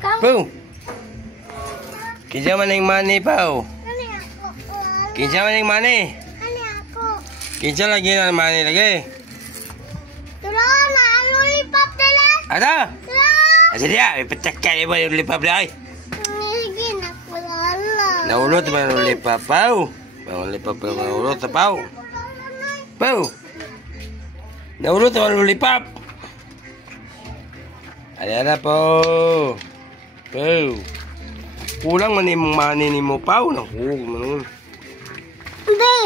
Pau. Kinsa man ning mani, Pau? Kinsa man ning mani? Kinsa lagi na mani lagi? Tulungan na ang lollipop dala. Ada? Tulungan. Asa dia? Ipecakkan dia boleh lollipop dia. Sige na kulala. Naulot ba lollipop, Pau? Lollipop naulot Pau. Pau. Naulot ba lollipop? Ada Pau. Pau. Kulang man imong mani nimo, Pau. Naku, manon. Be.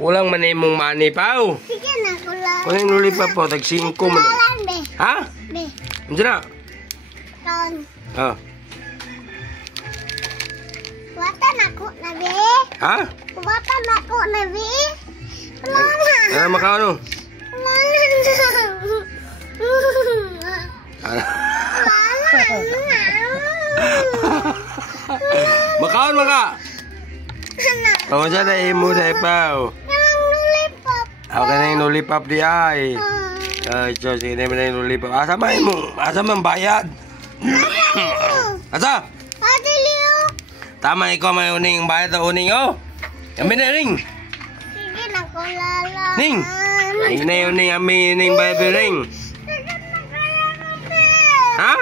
Kulang man imong mani, Pau. Sige na kulala. Kulang lollipop po, tag 5 man. Kulalan, be. Ha? Be. Unsa na? Ron. Ah. Watan ako na, be. Ha? Watan ako na, be. Kulala. Ano makaano? Kulala na. Makaon maka. Oh, sa dai mo dai Pau. Lollipop. Ako na yung lollipop di ay. Ay, so sige na yung lollipop. Asa man mo? Asa man bayad? Asa? Ate Leo. Tama ikaw may uning bayad o uning oh. Kami na ring. Sige na kulala. Ning. Ay na yung uning ami ning bayad ring. Ha?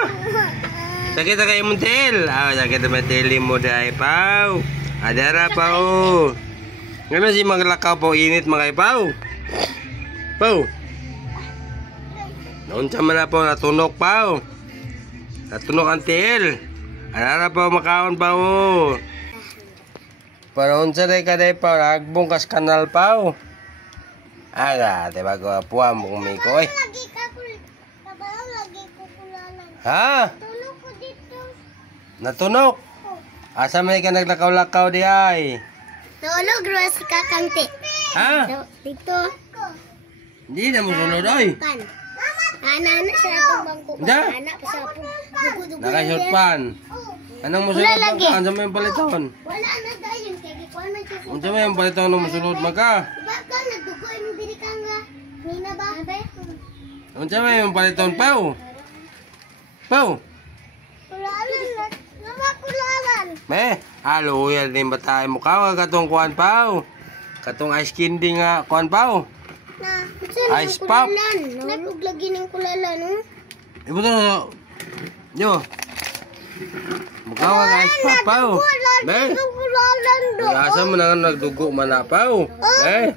Sakit na kayo muntil. Ah, sakit na matili mo dai Pau. Adara Pau. Ngayon si maglakaw po init mga Pau. Pau. Naunsa man na po natunok Pau. Natunok ang tiil. Adara Pau makaon Pau. Para unsa day ka day Pau agbong kas kanal Pau. Aga, te bago apuam kung miko eh. Lagi ka kabaw lagi ko kulalan. Ha? Tulog ko dito. Natunok. Asa man ka naglakaw-lakaw di ay? Tulog ro si kakangti. Ha? Dito. Hindi na mo sulod oy. Pan. Ana sa atong bangko. Da? Ana pa sa dugo-dugo. Nakashot pan. Anong musulod Wala lagi. ka? Ansa mo yung paliton? Wala na dayon kay gikuan na siya. Ansa mo yung paliton ng musulod maka? Baka nagdugo mo diri ka nga. Nina ba? Ansa mo yung paliton Pau? Pau? Kulalan na. Mama kulalan. Me, halo yan din ba tayo mukha katong kuan Pau? Katong ice candy nga kuan Pau? Na. Ice pop. Nagug lagi ning kulalan, no? Ibo to. Yo. Mukha ka ice pop Pau. Me. Kulalan do. Asa mo na nagdugo man na Pau? Eh.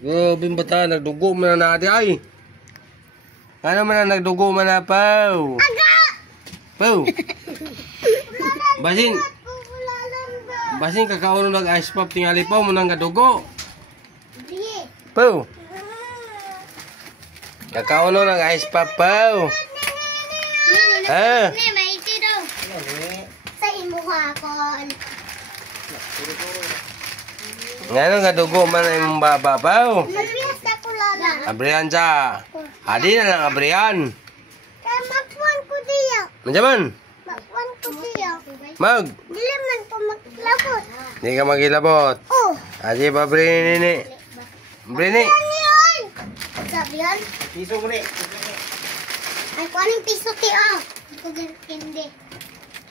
Grabe ba tayo nagdugo man na di ay? Ano man na nagdugo man na Pau? Aga! Pau. Basin, Kulalan do. basin kakauno nag ice pop tingali Pau mo nang gadugo. Di. Pau. Kakauno nag ice pop Pau. Ah. Ni may iti daw. Sa imo hakon. Ngano gadugo man na imong baba Pau? Nagbias na kulalan. Abrian sa. Adi na lang abrian. Kaya magpuan ko diya. Manjaman? Magpuan ko diya. Mag. Dili man ko maglabot. Di ka magilabot. Oh. Adi pa brini ni. Brini. Ano yun? Sabi yun? Piso ko ni. Ay, kung anong piso ti, oh. Hindi.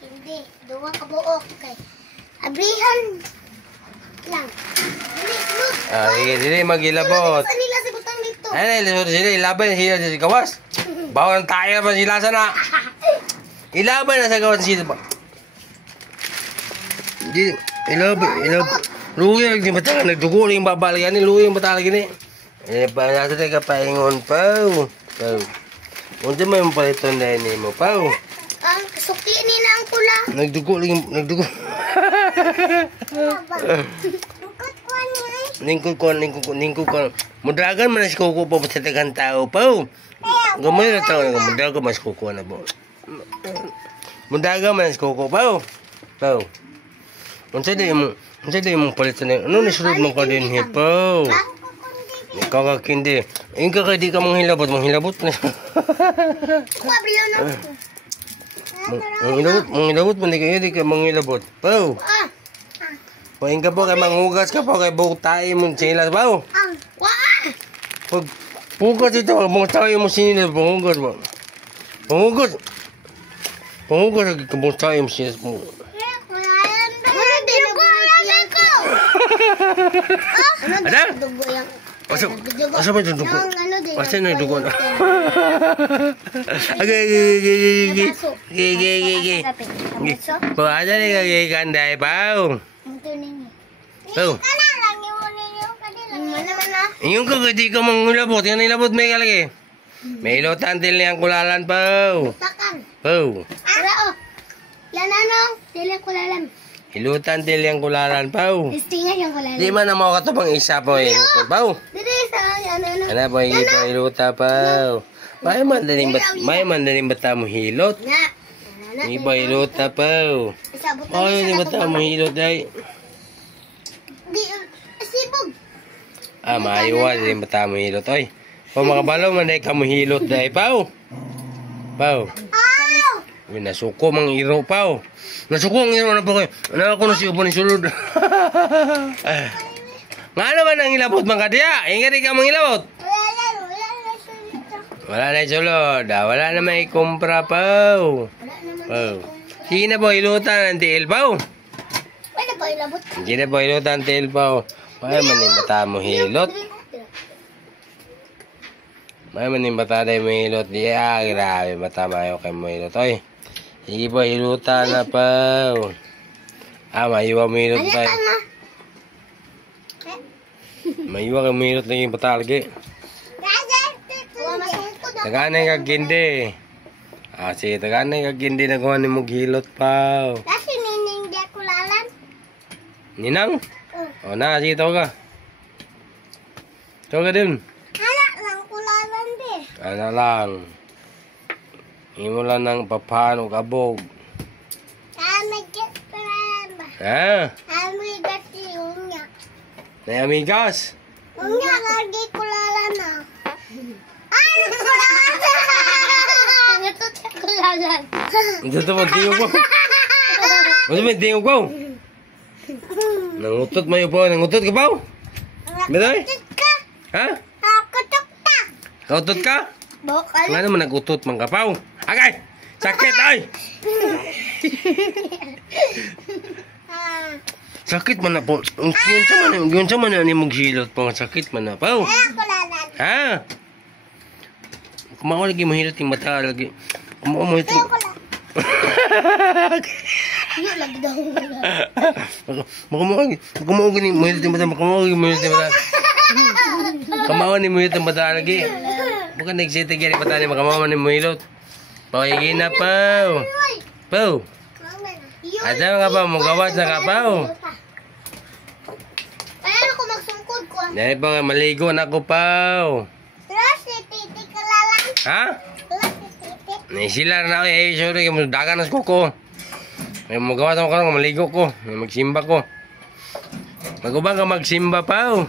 Hindi. Duwa ka buok. Okay. Abrihan lang. Dili, look. Ah, sige, magilabot. Saan nila si butang dito? Ay, sila, ilaban na sila sa gawas. Bawal tayo pa sila sana. Ilaban na sa gawas sila ba? Hindi, ilaban. Luwi ang di batang nagdugo na yung babal gani. Luwi yung batang gani. Eh, pa nasa tayo kapaingon, Pau. Pau. Unsa mo yung paliton na ini mo, Pau? Ang suki nila ang pula. Nagdugo lang, nagdugo. Dukat ko niya. Ningkod ko. Mudragan man si Kuko pa sa tagang tao, Pau. Gamay na tao na mudragan man si Kuko na po. Mudragan man si Kuko, Pau. Pau. Unsa di mo paliton na. Ano ni sulod mo ka din, Pau? Ikaw ka kindi. Ikaw ka di ka manghilabot na. Kuwabriyo na. Manghilabot man di ka manghilabot. Pau. Ah. Paing ka po kay manghugas ka po kay buhok tayo mo silas, Pau. Ang. Waa. Pag pukas ito, mga tayo mo sinilas, manghugas mo. Pangugos. Pangugos lagi kamusta yung siya mo. Kulalan ba? Hindi na kulalan ko! Ano Ada? dugo yung... Asa ba yung dugo? Yung ano din. Asa na yung dugo? Agay. Gigi. Ada ni kagay kanday pao. Ito ninyo. Pao. Kana lang yung ninyo kanila. Naman na. Yung kagadi ka mangulabot. Yan nilabot may kalagi. May ilotan din niyang kulalan pao. Takan. Pao. Ara oh. Yan ano? Dili kulalan. Ilutan din niyang kulalan pao. Istingan yung kulalan. Di man na mo katubang isa po eh. Pao. Dili sa ano. Ano po yung ito iluta pao. May man din bata mo hilot. Na. May ba iluta pao. Isabot na Ay, di bata mo hilot ay. Di sibog. Maayawa din bata mo hilot ay. Kung makabalo man day ka mo hilot day pao. Pao. Oh! Nasuko mang iro pao. Nasuko ang iro na po kayo. Ano ako na siya po ni sulod. Nga naman ang ilabot man ka diya. Ingat di ka mang ilabot. Wala na sulod. Wala na may kumpra pao. Pao. Sige na po ilutan ang tiil pao. Wala pa ilabot. Sige na po ilutan ang tiil pao. May maning bata mo hilot. May maning bata day mo hilot. Grabe bata mayo kay mo hilot. Oy. Sige po ilutan na pao. Mayuwa mo hilot tayo. Mayuwa ka mo hilot lang yung bata lagi. Taganay kag gindi. Sige, taganay kag gindi na kuha ni mong hilot pao. Kasi nining di kulalan. Ninang? Na, sige, tawag ka. Tawag ka din. Hala lang kulalan di. Ano lang. Imo lang ng papano kabog. Amig kulalan ba? Ha? Amig kasi unya. Na amigas? Unya lagi kulalan na. Ano kulalan? Ito siya kulalan. Ito mo, tiyo ko. Ito mo, tiyo ko. Nangutot mo yung po. Nangutot ka pa? Bedoy? Ka. Ha? Kutok ta. Nautot ka? Bokal. Nga naman nagutot mang kapaw. Agay! Sakit ay! Sakit man na po. Yun sa man na ni magsilot po. Sakit man na po. Kulalan. Ha? Kumawa lagi mahilot yung mata lagi. Kumawa mo ito. Yun lagi daw. Kumawa gani mahilot yung mata. Kumawa gani mahilot yung mata. Kumawa ni mahilot yung mata lagi. Bukan nagsita gani mata ni makawawa ni mahilot. Pawagin na po. Po. Asa nga pa, magawas na ka pa. Paano ko magsungkod ko? Dahil pa nga maligo na ko pa. Terus si Titi kalalang. Ha? Terus si Titi. Naisilar na ako. Sorry, dagan na ko. May magawas ako karong maligo ko. May magsimba ko. Magubang ka magsimba pa. Oh,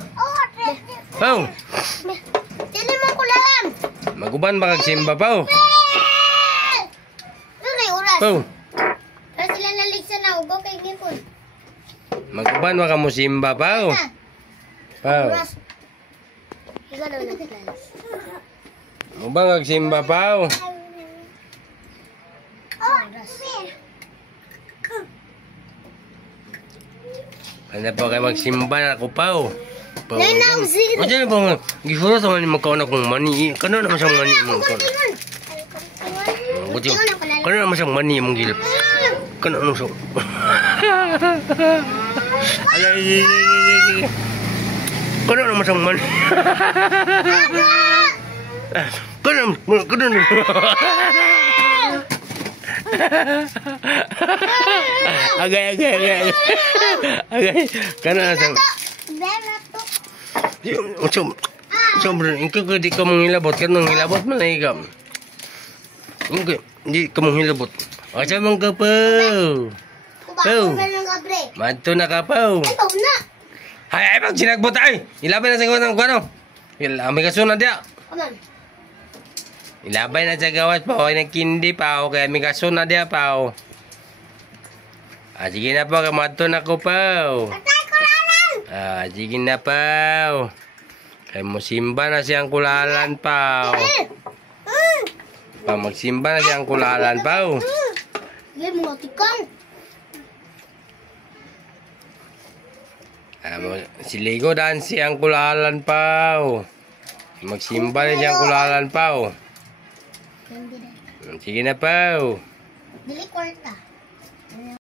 Titi. Pa. Sino mo kulalang? Maguban ba kagsimba pa. Ano na yung oras? Pa. Pero sila naligsa na ugo kay Gipon. Maguban ba ka mo simba pa. Pa. Oras. Ikaw daw naglalas. Maguban kagsimba pa. Oh, Ano pa kayo magsimba na ako pa. Nenang zero. Ano na ba? Gifuro sa mani magkaon akong mani. Kano naman siyang mani mong kaon? Buti. Kano naman siyang mani mong gilip? Kano naman siyang... Ay. Kano naman siyang mani? Kano naman? Agay. Kano naman siyang... Sobrang, ikaw di ka mong hilabot. Kanong hilabot man na ikaw. Di ka mong hilabot. Asa mong kapaw? Pau. Manto na kapaw. Ito na. Ay, pag sinagbot ay. Ilabay na sa gawas ng kwano. May kasunod ya. Come on. Ilabay na sa gawas pa. Huwag nagkindi pa. Kaya may kasunod ya pa. Sige na po. Manto na ko pa. Patay ko lalang. Sige na pa. Kaya mo simba na siyang kulalan pa. Pa magsimba na siyang kulalan, Pao. Yan, mga tikal. Siligo daan siyang kulalan, Pao. Magsimba na siyang kulalan, Pao. Hindi na. Sige na, Pao. Dili kwarta.